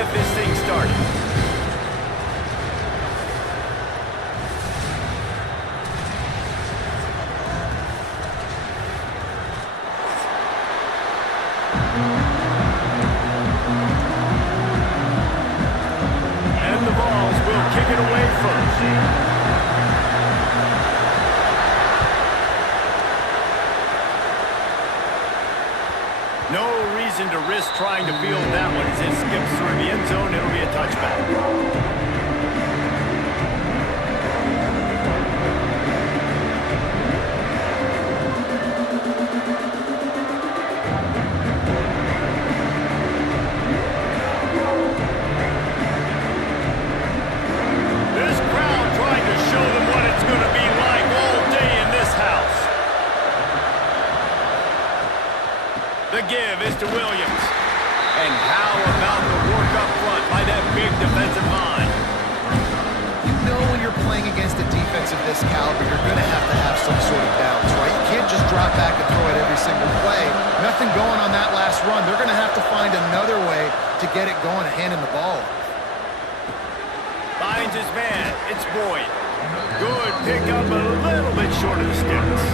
get this thing started. And the Vols will kick it away first. No reason to risk trying to field that one as it skips through the end zone. It'll be a touchback. This crowd trying to show them what it's going to be like all day in this house. The give is to Williams. And how about the work up front by that big defensive line? You know when you're playing against a defense of this caliber, you're going to have some sort of balance, right? You can't just drop back and throw it every single play. Nothing going on that last run. They're going to have to find another way to get it going and hand him the ball. Finds his man. It's Boyd. Good pickup, but a little bit short of the sticks.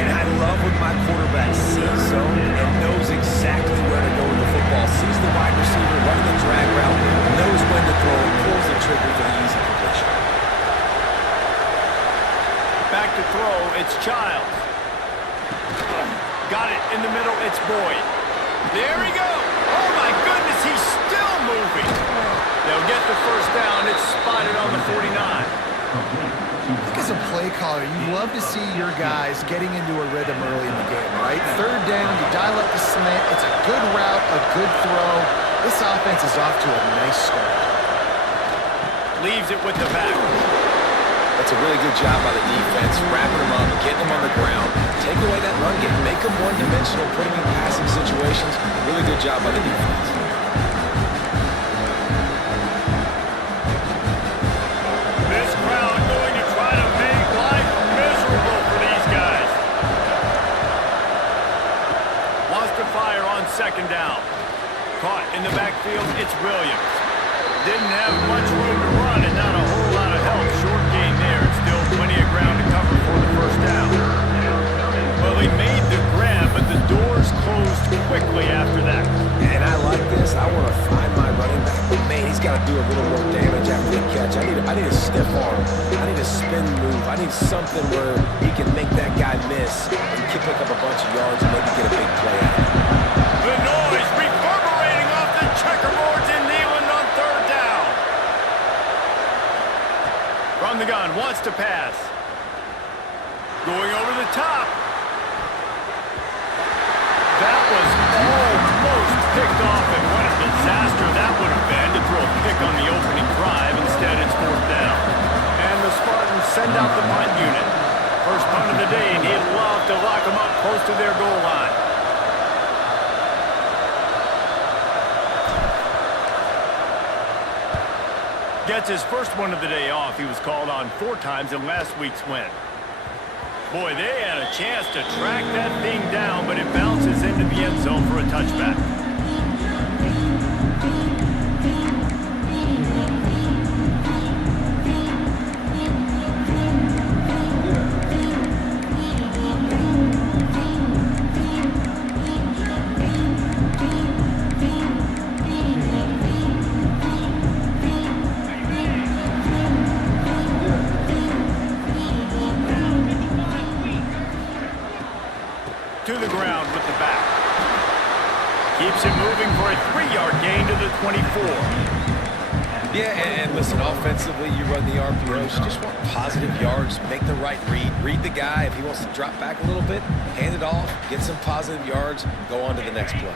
And I love when my quarterback sees zone and knows exactly where to go with the football. Sees the wide receiver running the drag route, knows when to throw, and pulls the trigger for the easy completion. Back to throw, it's Childs. Got it in the middle, it's Boyd. There he goes. Oh my goodness, he's still moving. They'll get the first down. It's spotted on the 49. I think as a play caller, you love to see your guys getting into a rhythm early in the game, right? Third down, you dial up the slant. It's a good route, a good throw. This offense is off to a nice start. Leaves it with the back. That's a really good job by the defense, wrapping them up, getting them on the ground. Take away that run game, make them one-dimensional, put them in passing situations. Really good job by the defense. This crowd going to try to make life miserable for these guys. Wants to fire on second down. Caught in the backfield, it's Williams. Didn't have much room to run and not a whole lot of help. Short gain there. Still plenty of ground to cover for the first down. Well, he made the grab, but the doors closed quickly after that. And I like this. I want to find my running back, but man, he's got to do a little more damage after the catch. I need a stiff arm. I need a spin move. I need something where he can make that guy miss and pick up a bunch of yards and maybe get a big play out of it. The noise reverberating off the checkerboards in Neyland on third down. From the gun, wants to pass. Going over the top. That was almost picked off, and what a disaster that would have been to throw a pick on the opening drive. Instead, it's fourth down. And the Spartans send out the punt unit. First punt of the day, and he'd love to lock them up close to their goal line. Gets his first one of the day off. He was called on 4 times in last week's win. Boy, they had a chance to track that thing down, but it bounces into the end zone for a touchback. To the ground with the back. Keeps it moving for a 3-yard gain to the 24. Yeah, and listen, offensively, you run the RPOs. You just want positive yards. Make the right read. Read the guy. If he wants to drop back a little bit, hand it off, get some positive yards, go on to the next play.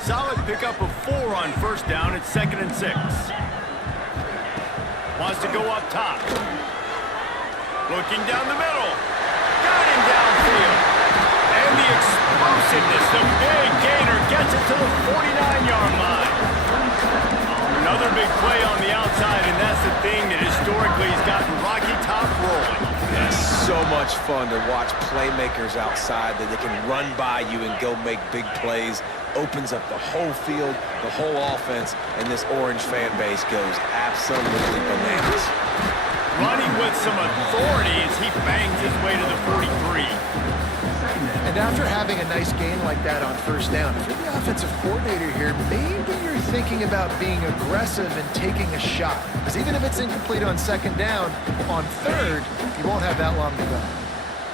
Solid pickup of 4 on first down. It's 2nd and 6. Wants to go up top. Looking down the middle. Got him downfield. And the explosiveness, the big gainer gets it to the 49-yard line. Another big play on the outside, and that's the thing that historically has gotten Rocky Top rolling. Yes. so much fun to watch playmakers outside that they can run by you and go make big plays. Opens up the whole field, the whole offense, and this Orange fan base goes absolutely bananas. Running with some authority as he bangs his way to the 43. And after having a nice gain like that on first down, if you're the offensive coordinator here, maybe you're thinking about being aggressive and taking a shot. Because even if it's incomplete on second down, on third, you won't have that long to go.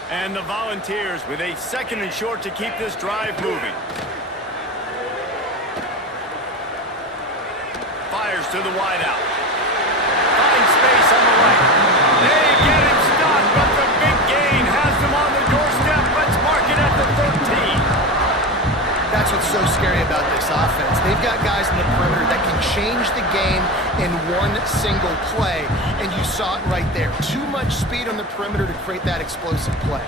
And the Volunteers with a 2nd and short to keep this drive moving. Fires to the wideout. Finds space on the right. They get him stopped, but the big gain has them on the doorstep. Let's mark it at the 13. That's what's so scary about this offense. They've got guys in the perimeter that can change the game in one single play, and you saw it right there. Too much speed on the perimeter to create that explosive play.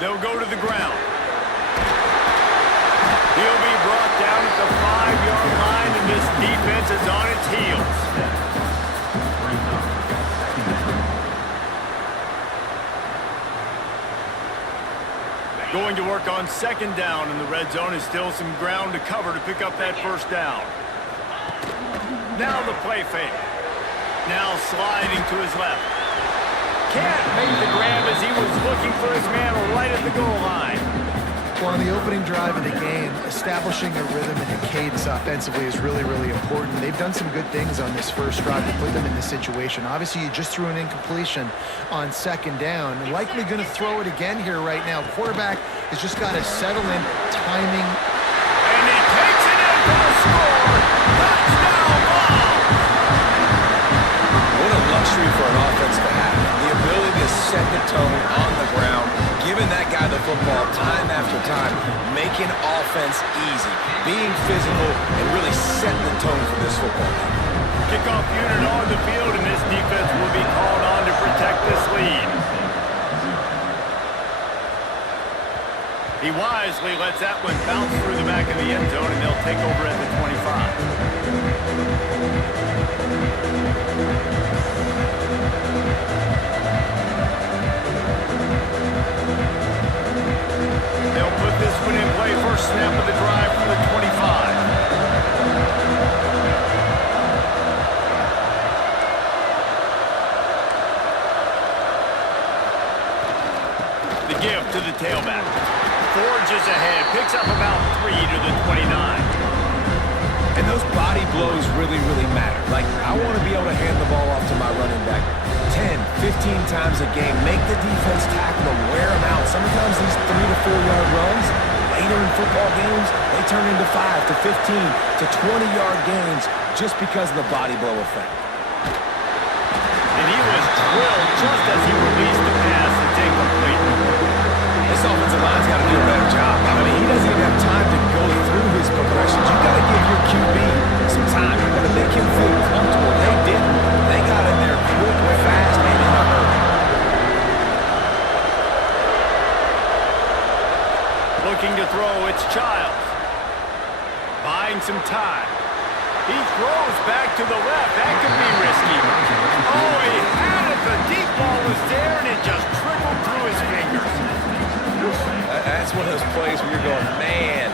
They'll go to the ground. He'll be brought down at the 5-yard line, and this defense is on its heels. Going to work on 2nd down, and the red zone is still some ground to cover to pick up that 1st down. Now the play fake. Now sliding to his left. Can't make the grab as he was looking for his man right at the goal line. Well, on the opening drive of the game, establishing a rhythm and a cadence offensively is really, really important. They've done some good things on this first drive to put them in this situation. Obviously, you just threw an incompletion on 2nd down. Likely going to throw it again here right now. Quarterback has just got to settle in, timing. And he takes it in for a score. Touchdown ball. What a luxury for an offense to have. The ability to set the tone on the ground, giving that guy the football time after time, making offense easy, being physical, and really setting the tone for this football game. Kickoff unit on the field, and this defense will be called on to protect this lead. He wisely lets that one bounce through the back of the end zone, and they'll take over at the 25. They'll put this one in play. First snap of the drive from the 25. The give to the tailback. Forges ahead, picks up about 3 to the 29. And those body blows really, really matter. Like, I want to be able to hand the ball off to my running back 10, 15 times a game. Make the defense tackle them, wear them out. Sometimes these 3 to 4 yard runs, later in football games, they turn into 5 to 15 to 20-yard gains just because of the body blow effect. And he was drilled just as he released the pass. It's incomplete. This offensive line's got to do a better job. I mean, he doesn't even have time to go through his progressions. You got to give your QB some time. You got to make him feel comfortable. They didn't. They got in there quick, fast, and in a hurry. Looking to throw, it's Childs. Buying some time. He throws back to the left. That could be risky. Oh, he had it. The deep ball was there, and it just trickled through his fingers. That's one of those plays where you're going, man,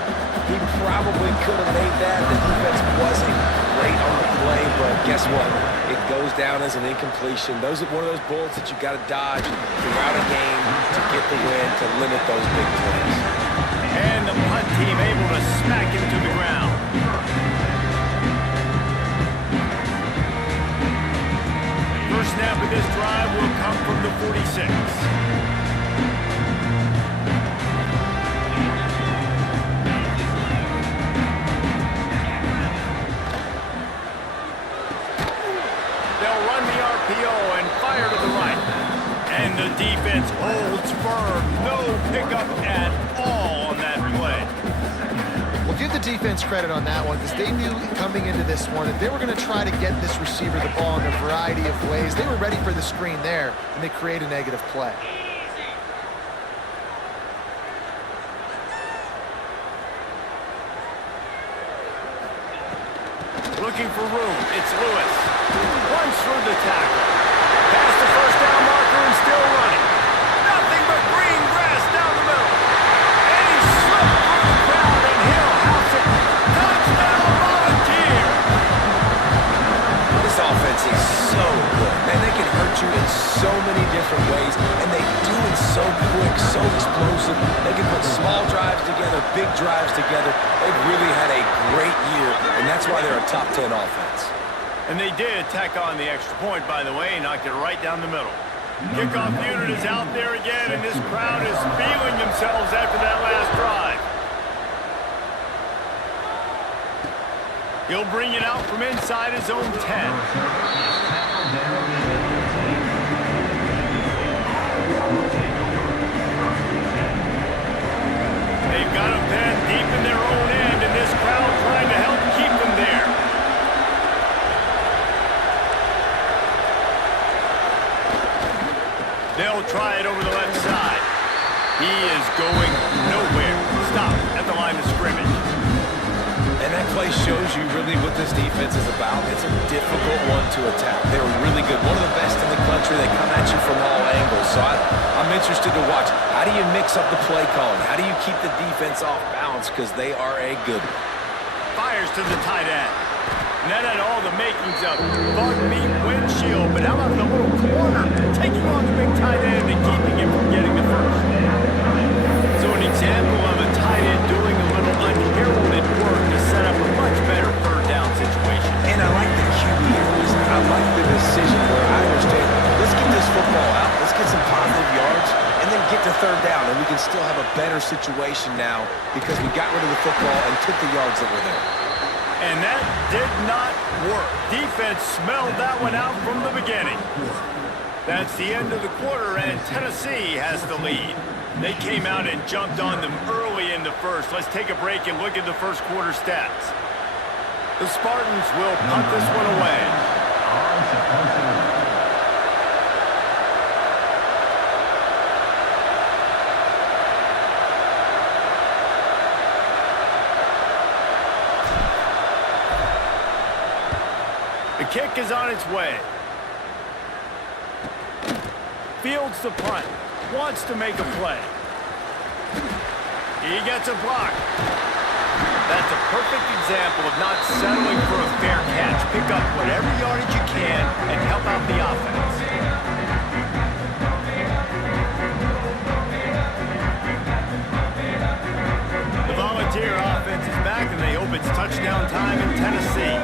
he probably could have made that. The defense wasn't great on the play, but guess what? It goes down as an incompletion. Those are one of those bullets that you got to dodge throughout a game to get the win, to limit those big plays. And the punt team able to smack him to the ground. First snap of this drive will come from the 46. They'll run the RPO and fire to the right. And the defense holds firm. No pickup at all on that play. Well, give the defense credit on that one because they knew coming into this one that they were going to try to get this receiver the ball in a variety of ways. They were ready for the screen there, and they create a negative play. Looking for room. It's Lewis. One for the tackle. Past the first down marker and still running. Nothing but green grass down the middle. And he slipped through the crowd and Hill house it. Touchdown Volunteer. This offense is so good. Man, they can hurt you in so many different ways, and they do it so quick, so explosive. They can put small drives together, big drives together. They've really had a great year, and that's why they're a top 10 offense. And they did tack on the extra point, by the way, and knocked it right down the middle. Kickoff unit is out there again, and this crowd is feeling themselves after that last drive. He'll bring it out from inside his own 10. They've got him pinned deep in their own end, and this crowd trying to help keep them there. They'll try it over the left side. He is going nowhere. Stop at the line of scrimmage. And that play shows you really what this defense is about. It's a difficult one to attack. They're really good. One of the best in the country. They come at you from all angles. So I'm interested to watch. How do you mix up the play calling? How do you keep the defense off balance? Because they are a good one. Fires to the tight end. And that had all the makings of bug meat windshield. But how about the little corner? Taking on the big tight end and keeping him from getting the first. So an example of a tight end doing a little unheralded work to set up a much better third down situation. And I like the QB reason. I like the decision where I understand, let's get this football out, let's get some positive yards, and then get to third down, and we can still have a better situation now because we got rid of the football and took the yards that were there. And that did not work. Defense smelled that one out from the beginning. That's the end of the quarter, and Tennessee has the lead. They came out and jumped on them early in the first. Let's take a break and look at the first quarter stats. The Spartans will punt this one away. The kick is on its way. Fields the punt. Wants to make a play. He gets a block. That's a perfect example of not settling for a fair catch. Pick up whatever yardage you can and help out the offense. The Volunteer offense is back, and they hope it's touchdown time in Tennessee.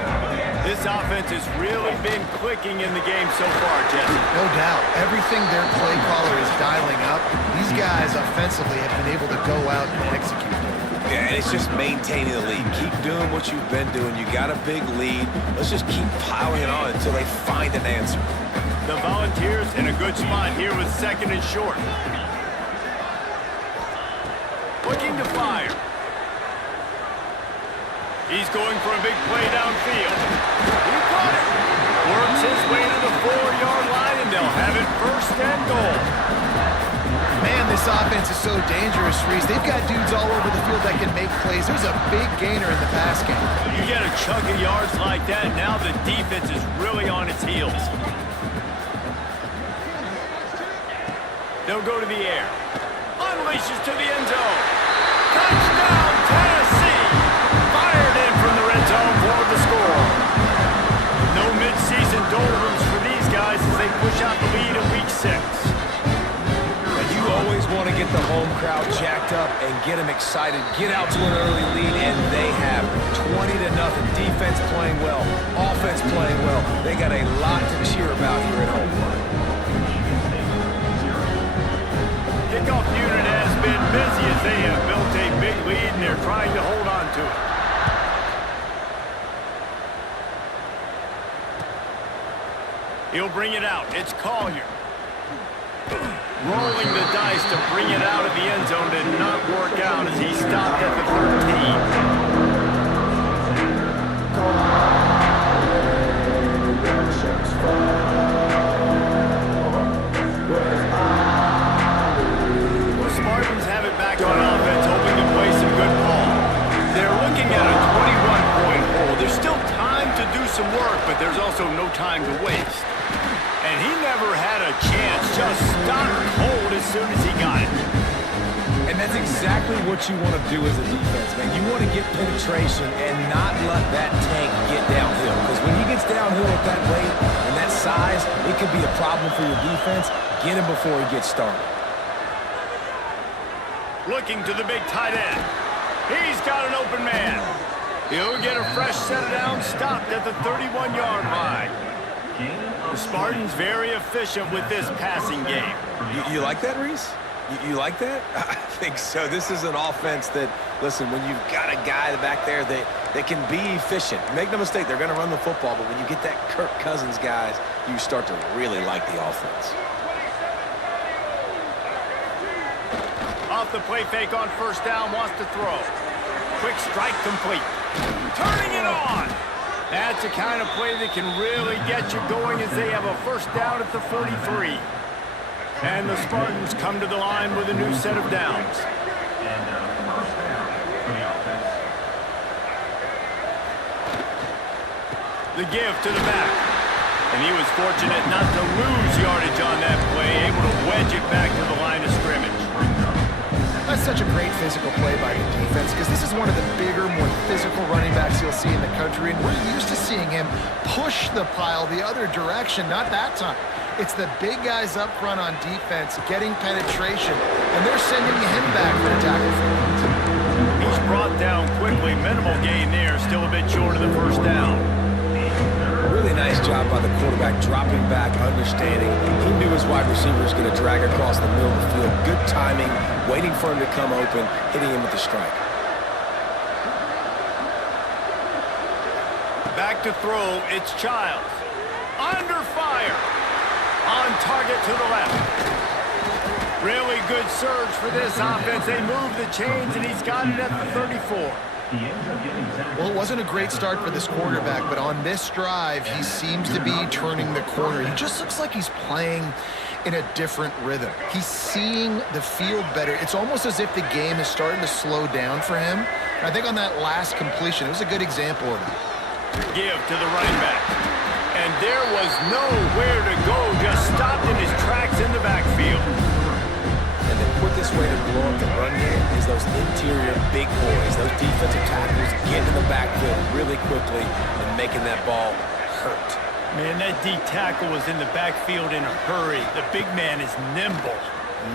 This offense has really been clicking in the game so far, Jesse. No doubt. Everything their play caller is dialing up, these guys offensively have been able to go out and execute. Yeah, and it's just maintaining the lead. Keep doing what you've been doing. You got a big lead. Let's just keep piling it on until they find an answer. The Volunteers in a good spot here with second and short. Looking to fire. He's going for a big play downfield. He caught it. Works his way to the 4-yard line, and they'll have it first and goal. Man, this offense is so dangerous, Reese. They've got dudes all over the field that can make plays. There's a big gainer in the pass game. You get a chunk of yards like that, now the defense is really on its heels. They'll go to the air. Unleashes to the end zone. Touchdown, Tennessee! Fired in from the red zone for the score. No mid-season doldrums for these guys as they push out the lead in Week 6. You always want to get the home crowd jacked up and get them excited. Get out to an early lead, and they have 20-0. Defense playing well, offense playing well. They got a lot to cheer about here at home. Kickoff unit has been busy as they have built a big lead, and they're trying to hold on to it. He'll bring it out. It's Collier. Rolling the dice to bring it out of the end zone did not work out as he stopped at the 13. The Spartans have it back on offense, hoping to play some good ball. They're looking at a 21-point hole. There's still time to do some work, but there's also no time to waste. a chance. Just stopped cold as soon as he got it. And that's exactly what you want to do as a defense, man. You want to get penetration and not let that tank get downhill. Because when he gets downhill at that weight and that size, it could be a problem for your defense. Get him before he gets started. Looking to the big tight end. He's got an open man. He'll get a fresh set of downs, stopped at the 31-yard line. The Spartans very efficient with this passing game. You like that, Reese? You like that? I think so. This is an offense that, listen, when you've got a guy back there that can be efficient, make no mistake, they're going to run the football, but when you get that Kirk Cousins guys, you start to really like the offense. Off the play fake on first down, wants to throw. Quick strike complete. Turning it on. That's the kind of play that can really get you going as they have a first down at the 43. And the Spartans come to the line with a new set of downs. The give to the back. And he was fortunate not to lose yardage on that play, able to wedge it back to the line of scrimmage. That's such a great physical play by the defense because this is one of the bigger, more physical running backs you'll see in the country, and we're used to seeing him push the pile the other direction. Not that time. It's the big guys up front on defense getting penetration, and they're sending him back for a tackle for it. He's brought down quickly. Minimal gain there, still a bit short of the first down. Really nice job by the quarterback, dropping back, understanding. He knew his wide receiver was going to drag across the middle of the field. Good timing, waiting for him to come open, hitting him with the strike. Back to throw, it's Childs. Under fire. On target to the left. Really good surge for this offense. They move the chains, and he's got it at the 34. Well, it wasn't a great start for this quarterback, but on this drive, he seems to be turning the corner. He just looks like he's playing in a different rhythm. He's seeing the field better. It's almost as if the game is starting to slow down for him. And I think on that last completion, it was a good example of that. Give to the running back. And there was nowhere to go, just stopped in his tracks in the backfield. And the quickest way to blow up the run game is those interior big boys, those defensive tackles getting in the backfield really quickly and making that ball hurt. Man, that D tackle was in the backfield in a hurry. The big man is nimble.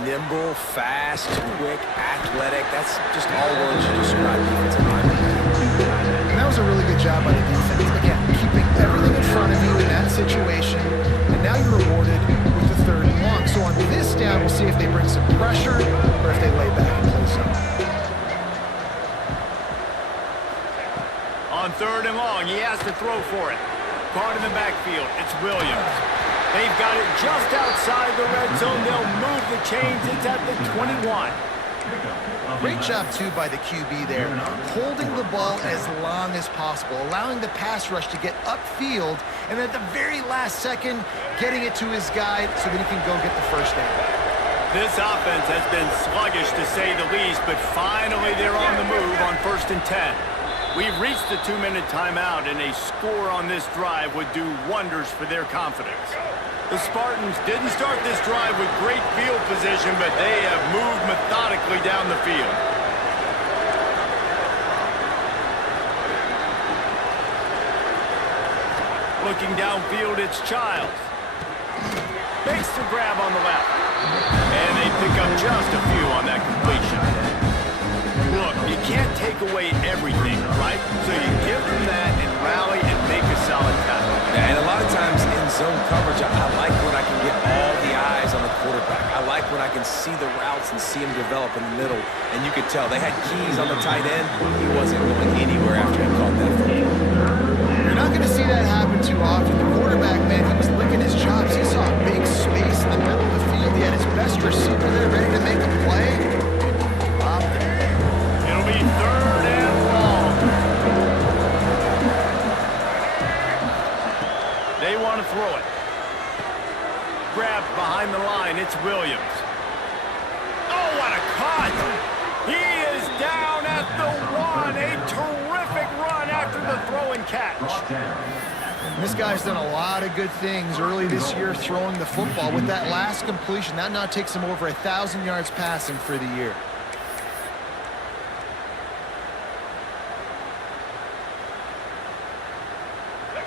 Nimble, fast, quick, athletic. That's just all words to describe defensive linemen. And that was a really good job by the defense. Again, keeping everything in front of you in that situation. And now you're rewarded with the 3rd and long. So on this down, we'll see if they bring some pressure or if they lay back and play some. On 3rd and long, he has to throw for it. Caught in the backfield, it's Williams. They've got it just outside the red zone. They'll move the chains. It's at the 21. Great job, too, by the QB there, holding the ball as long as possible, allowing the pass rush to get upfield, and at the very last second, getting it to his guy so that he can go get the first down. This offense has been sluggish, to say the least, but finally they're on the move on 1st and 10. We've reached the 2-minute timeout, and a score on this drive would do wonders for their confidence. The Spartans didn't start this drive with great field position, but they have moved methodically down the field. Looking downfield, it's Childs. Makes the grab on the left. And they pick up just a few on that completion. Look, you can't take away everything, right? So you give them that and rally and make a solid tackle. Yeah, and a lot of times in zone coverage, I like when I can get all the eyes on the quarterback. I like when I can see the routes and see him develop in the middle. And you could tell they had keys on the tight end. He wasn't going anywhere after he caught that football. You're not going to see that happen too often. The quarterback, man, he was licking his chops. He saw a big space in the middle of the field. He had his best receiver there ready to make a play. It'll be 3rd and long. They want to throw it. Grabbed behind the line, it's Williams. Oh, what a cut! He is down at the 1. A terrific run after the throw and catch. This guy's done a lot of good things early this year throwing the football. With that last completion, that now takes him over 1,000 yards passing for the year.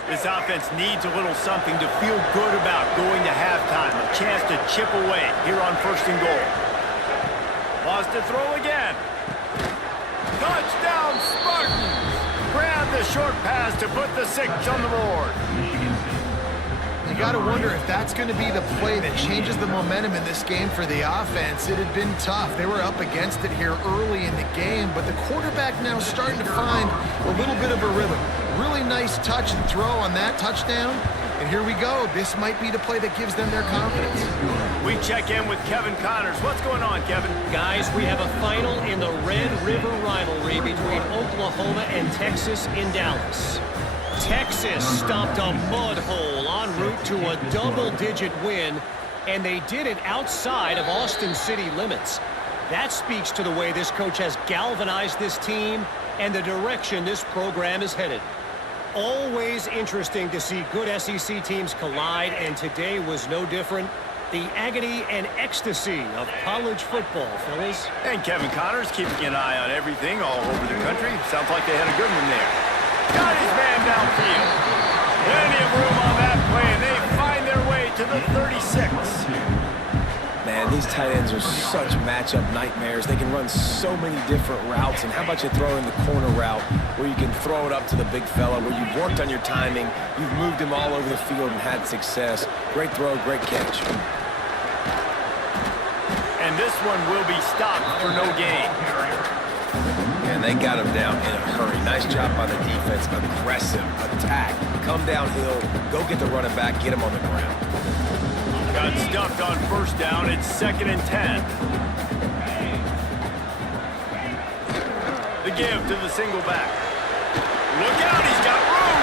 This offense needs a little something to feel good about going to halftime. A chance to chip away here on 1st and goal. Lost to throw again. Touchdown, Spartans! Grab the short pass to put the 6 on the board. You got to wonder if that's going to be the play that changes the momentum in this game for the offense. It had been tough. They were up against it here early in the game, but the quarterback now starting to find a little bit of a rhythm. Really nice touch and throw on that touchdown. And here we go. This might be the play that gives them their confidence. We check in with Kevin Connors. What's going on, Kevin? Guys, we have a final in the Red River rivalry between Oklahoma and Texas in Dallas. Texas stopped a mud hole en route to a double-digit win, and they did it outside of Austin city limits. That speaks to the way this coach has galvanized this team and the direction this program is headed. Always interesting to see good SEC teams collide, and today was no different. The agony and ecstasy of college football, fellas. And Kevin Connors keeping an eye on everything all over the country. Sounds like they had a good one there. Got his man downfield. Plenty of room on that play, and they find their way to the 36. Man, these tight ends are such matchup nightmares. They can run so many different routes. And how about you throw in the corner route where you can throw it up to the big fella, where you've worked on your timing, you've moved him all over the field and had success. Great throw, great catch. And this one will be stopped for no gain. And they got him down in a hurry. Nice job by the defense. Aggressive attack. Come downhill, go get the running back, get him on the ground. Got stuffed on 1st down. It's 2nd and 10. The give to the single back. Look out, he's got room.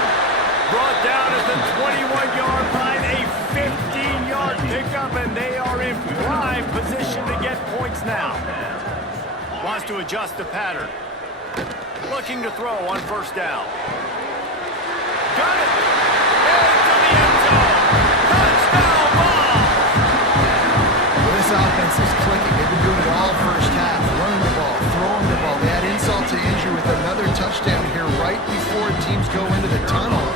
Brought down at the 21-yard line, a 15-yard pickup, and they are in prime position to get points now. Wants to adjust the pattern. Looking to throw on 1st down. Got it! Into the end zone! Touchdown ball! Well, this offense is clicking. They've been doing it all first half. Running the ball, throwing the ball. They had insult to injury with another touchdown here right before teams go into the tunnel.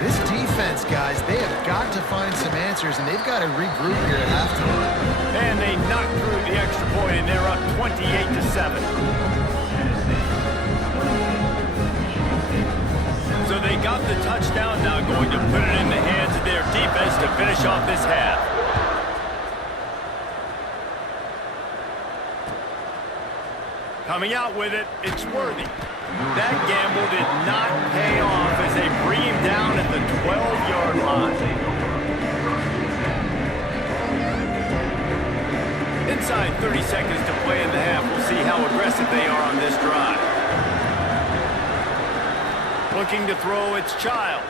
This defense, guys, they have got to find some answers, and they've got to regroup here at halftime. And they knocked through the extra point, and they're up 28-7. So they got the touchdown, now going to put it in the hands of their defense to finish off this half. Coming out with it, it's Worthy. That gamble did not pay off as they bring him down at the 12-yard line. Inside 30 seconds to play in the half. We'll see how aggressive they are on this drive. Looking to throw, it's Childs.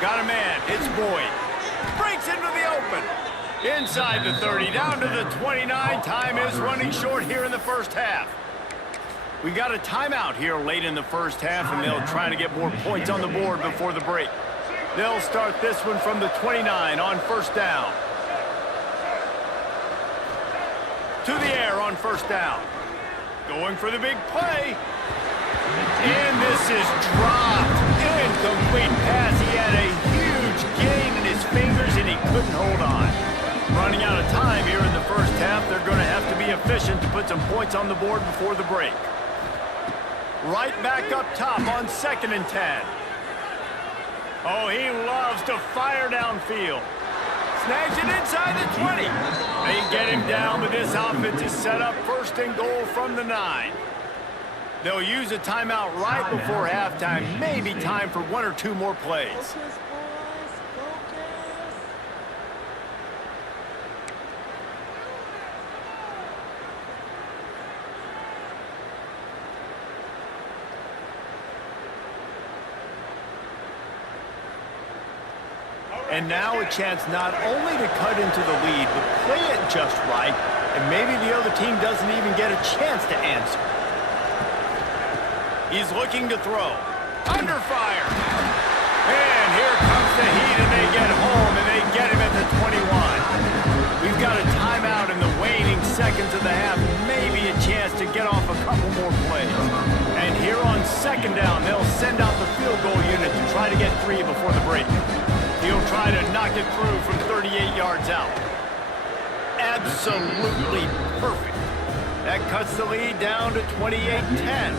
Got a man, it's Boyd. Breaks into the open. Inside the 30, down to the 29. Time is running short here in the 1st half. We got a timeout here late in the 1st half, and they'll try to get more points on the board before the break. They'll start this one from the 29 on 1st down. To the air on 1st down. Going for the big play. And this is dropped. Incomplete pass. He had a huge gain in his fingers, and he couldn't hold on. Running out of time here in the 1st half. They're going to have to be efficient to put some points on the board before the break. Right back up top on 2nd and 10. Oh, he loves to fire downfield. Snags it inside the 20. They get him down, but this offense is set up 1st and goal from the 9. They'll use a timeout right before halftime. Maybe time for 1 or 2 more plays. And now a chance not only to cut into the lead, but play it just right, and maybe the other team doesn't even get a chance to answer. He's looking to throw. Under fire. And here comes the heat, and they get home, and they get him at the 21. We've got a timeout in the waning seconds of the half. Maybe a chance to get off a couple more plays. And here on second down, they'll send out the field goal unit to try to get 3 before the break. He'll try to knock it through from 38 yards out. Absolutely perfect. That cuts the lead down to 28-10.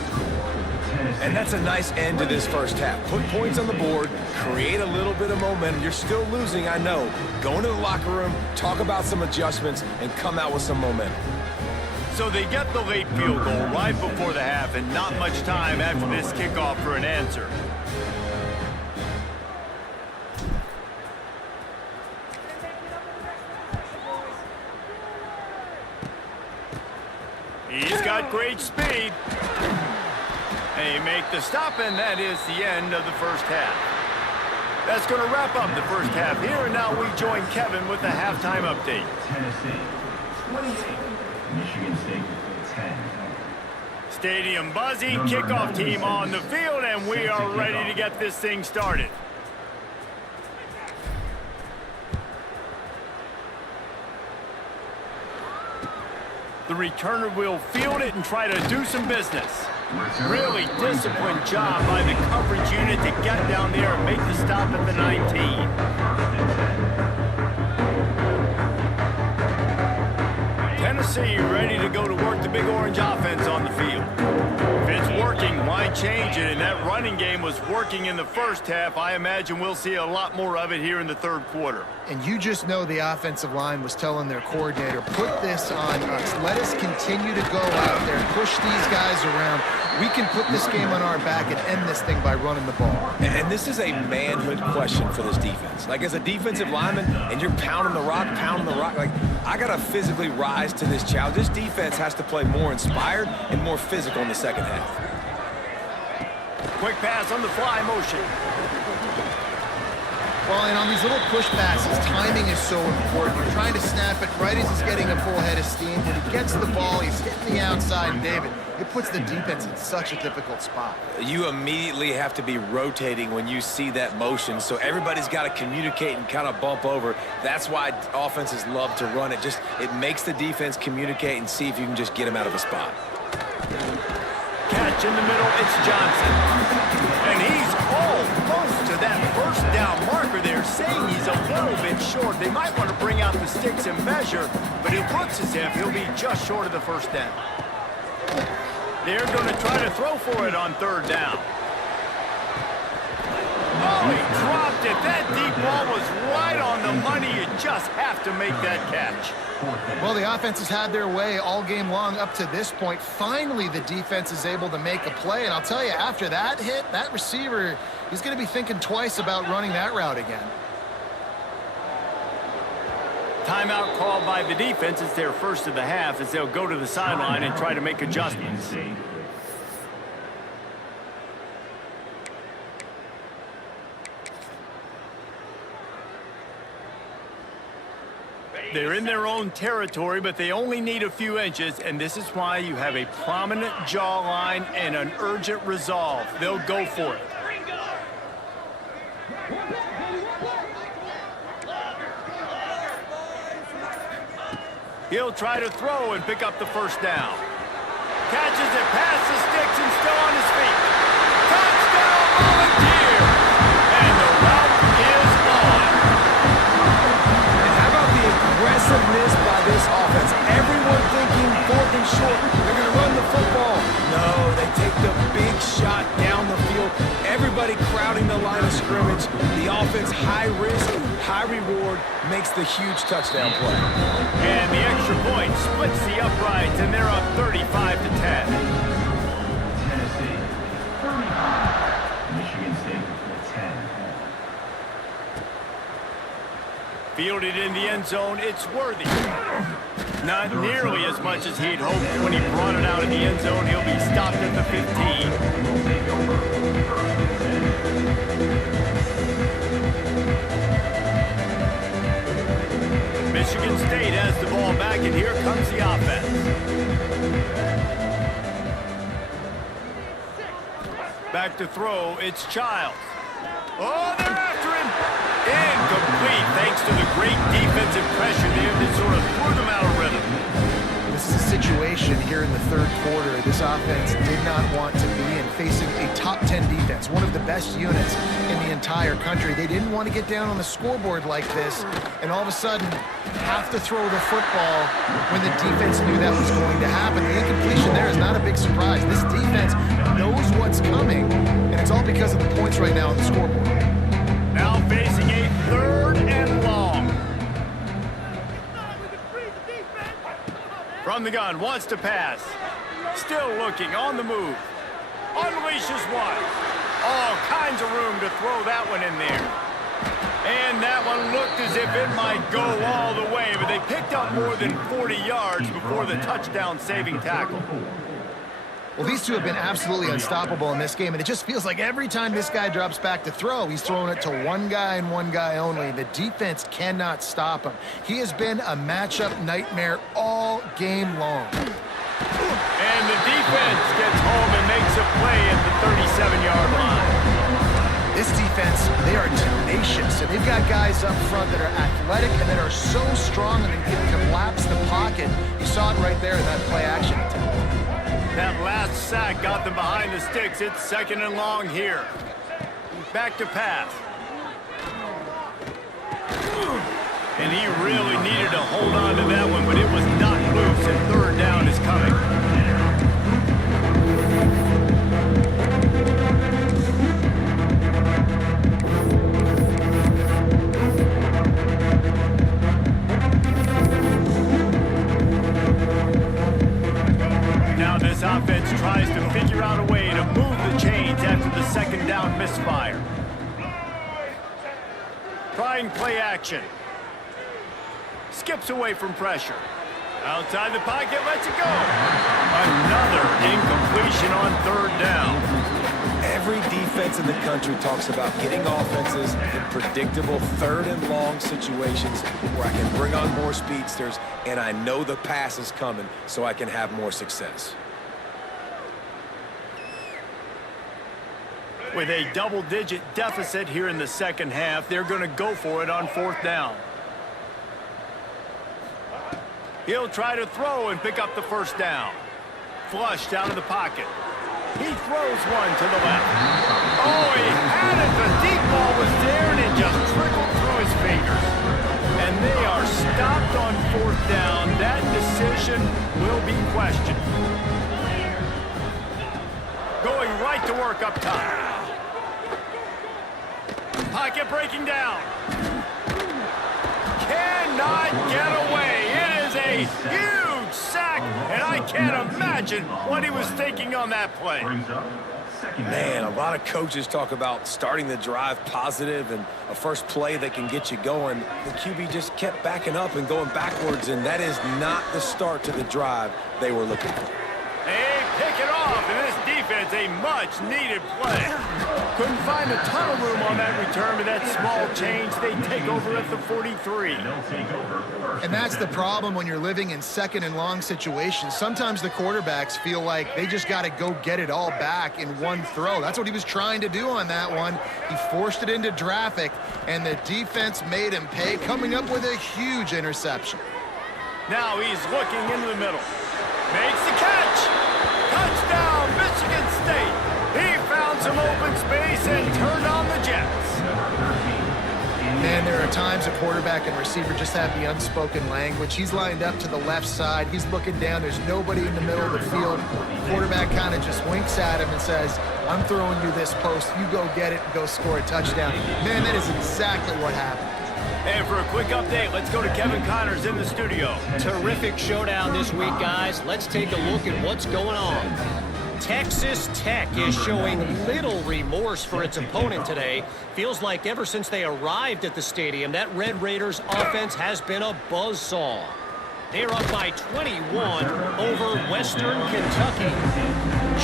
And that's a nice end to this first half. Put points on the board, create a little bit of momentum. You're still losing, I know. Go into the locker room, talk about some adjustments, and come out with some momentum. So they get the late field goal right before the half, and not much time after this kickoff for an answer. He's got great speed. They make the stop, and that is the end of the first half. That's going to wrap up the first half here, and now we join Kevin with the halftime update. Tennessee 28, Michigan State 10. Stadium buzzing, kickoff team on the field, and we are ready to get this thing started. The returner will field it and try to do some business. Really disciplined job by the coverage unit to get down there and make the stop at the 19. Tennessee ready to go to work the Big Orange offense on the field. If it's working, why change it? And that running game was working in the first half. I imagine we'll see a lot more of it here in the third quarter. And you just know the offensive line was telling their coordinator, put this on us. Let us continue to go out there, push these guys around. We can put this game on our back and end this thing by running the ball. And this is a manhood question for this defense. Like, as a defensive lineman, and you're pounding the rock, like, I got to physically rise to this challenge. This defense has to play more inspired and more physical in the second half. Quick pass on the fly motion. Well, and on these little push passes, timing is so important. You're trying to snap it right as he's getting a full head of steam. When he gets the ball, he's hitting the outside, and David, it puts the defense in such a difficult spot. You immediately have to be rotating when you see that motion, so everybody's got to communicate and kind of bump over. That's why offenses love to run it. It makes the defense communicate and see if you can just get him out of a spot. Catch in the middle, it's Johnson. And he's almost to that first down marker there, saying he's a little bit short. They might want to bring out the sticks and measure, but it looks as if he'll be just short of the first down. They're going to try to throw for it on third down. Oh, he dropped it. That deep ball was right on the money. You just have to make that catch. Well, the offense has had their way all game long up to this point. Finally, the defense is able to make a play. And I'll tell you, after that hit, that receiver, he's going to be thinking twice about running that route again. Timeout called by the defense. It's their first of the half as they'll go to the sideline and try to make adjustments. They're in their own territory, but they only need a few inches, and this is why you have a prominent jawline and an urgent resolve. They'll go for it. He'll try to throw and pick up the first down. Catches it past the sticks and still on his feet. Touchdown, Volunteer! And the route is on. And how about the aggressiveness by this offense? Everyone thinking fourth and short. They're going to run the football. No, they take the big shot down the field. Everybody crowding the line of scrimmage. The offense, high risk, high reward, makes the huge touchdown play. And the extra point splits the uprights, and they're up 35-10. Tennessee 35, Michigan State 10. Fielded in the end zone, it's Worthy. Not nearly as much as he'd hoped. When he brought it out in the end zone, he'll be stopped at the 15. Michigan State has the ball back, and here comes the offense. Back to throw, it's Childs. Oh, they're after him. Incomplete, thanks to the great defensive pressure there that sort of threw them out of rhythm. This is a situation here in the third quarter this offense did not want to be in, facing a top 10 defense, one of the best units in the entire country. They didn't want to get down on the scoreboard like this, and all of a sudden have to throw the football when the defense knew that was going to happen. The incompletion there is not a big surprise. This defense knows what's coming, and it's all because of the points right now on the scoreboard. Now facing a 3rd and long. From the gun, wants to pass. Still looking, on the move. Unleashes one. All kinds of room to throw that one in there. And that one looked as if it might go all the way, but they picked up more than 40 yards before the touchdown-saving tackle. Well, these two have been absolutely unstoppable in this game, and it just feels like every time this guy drops back to throw, he's throwing it to one guy and one guy only. The defense cannot stop him. He has been a matchup nightmare all game long. And the defense gets home and makes a play at the 37-yard line. This defense, they are tenacious, and they've got guys up front that are athletic and that are so strong and they can collapse the pocket. You saw it right there in that play action attempt. That last sack got them behind the sticks. It's 2nd and long here. Back to pass. And he really needed to hold on to that one, but it was not loose, and 3rd down is coming. This offense tries to figure out a way to move the chains after the 2nd down misfire. Trying play action. Skips away from pressure. Outside the pocket, lets it go. Another incompletion on 3rd down. Every defense in the country talks about getting offenses in predictable 3rd and long situations where I can bring on more speedsters and I know the pass is coming so I can have more success. With a double-digit deficit here in the 2nd half, they're going to go for it on 4th down. He'll try to throw and pick up the 1st down. Flushed out of the pocket. He throws one to the left. Oh, he had it. The deep ball was there, and it just trickled through his fingers. And they are stopped on 4th down. That decision will be questioned. Going right to work up top. Pocket breaking down. Cannot get away. It is a huge sack, and I can't imagine what he was thinking on that play. Man, a lot of coaches talk about starting the drive positive and a first play that can get you going. The QB just kept backing up and going backwards, and that is not the start to the drive they were looking for. They pick it off, and this defense, a much-needed play. Couldn't find a ton of room on that return, but that small change, they take over at the 43. And that's the problem when you're living in 2nd and long situations. Sometimes the quarterbacks feel like they just got to go get it all back in one throw. That's what he was trying to do on that one. He forced it into traffic, and the defense made him pay, coming up with a huge interception. Now he's looking into the middle. Makes the catch. Touchdown, Michigan State. He found some open space and turned on the Jets. Man, there are times a quarterback and receiver just have the unspoken language. He's lined up to the left side. He's looking down. There's nobody in the middle of the field. Quarterback kind of just winks at him and says, I'm throwing you this post. You go get it and go score a touchdown. Man, that is exactly what happened. And for a quick update, let's go to Kevin Connors in the studio. Terrific showdown this week, guys. Let's take a look at what's going on. Texas Tech is showing little remorse for its opponent today. Feels like ever since they arrived at the stadium, that Red Raiders offense has been a buzzsaw. They're up by 21 over Western Kentucky.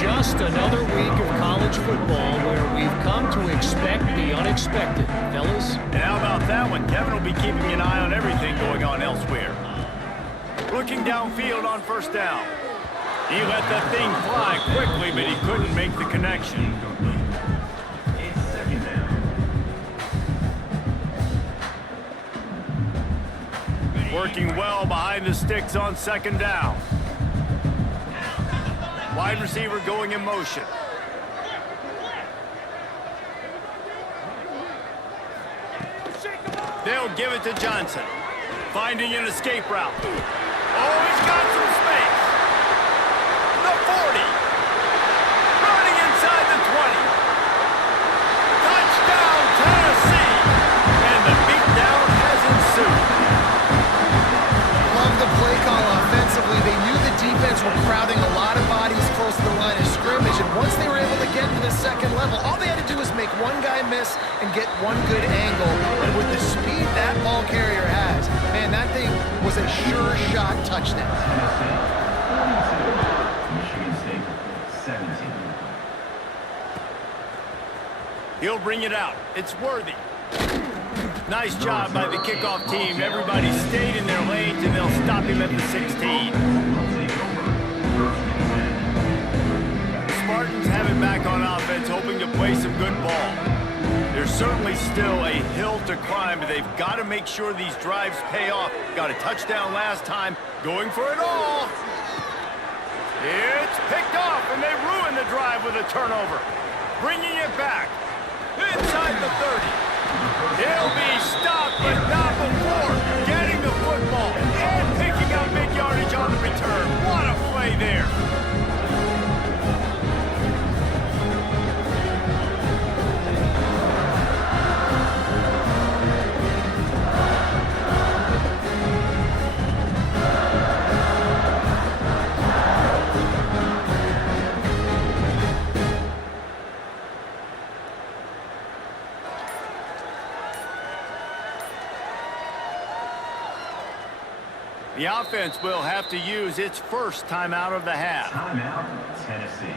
Just another week of college football where we've come to expect the unexpected, fellas. And how about that one? Kevin will be keeping an eye on everything going on elsewhere. Looking downfield on 1st down. He let that thing fly quickly, but he couldn't make the connection. Working well behind the sticks on second down. Wide receiver going in motion. They'll give it to Johnson. Finding an escape route. Oh, he's got some space. The 40. Running inside the 20. Touchdown, Tennessee. And the beatdown has ensued. Love the play call offensively. They knew the defense were crowding a lot of bodies close to the line of scrimmage, and once they were able to get to the second level, all they had to do was make one guy miss and get one good angle. And with the speed that ball carrier has, man, that thing was a sure shot touchdown. Michigan State 17. He'll bring it out. It's Worthy. Nice job by the kickoff team. Everybody stayed in their lanes, and they'll stop him at the 16. Spartans have it back on offense, hoping to play some good ball. There's certainly still a hill to climb, but they've got to make sure these drives pay off. Got a touchdown last time, going for it all. It's picked off, and they ruin the drive with a turnover. Bringing it back inside the 30. He'll be stopped, but not before getting the football and picking up big yardage on the return. What a play there. The offense will have to use its first timeout of the half. Timeout, Tennessee.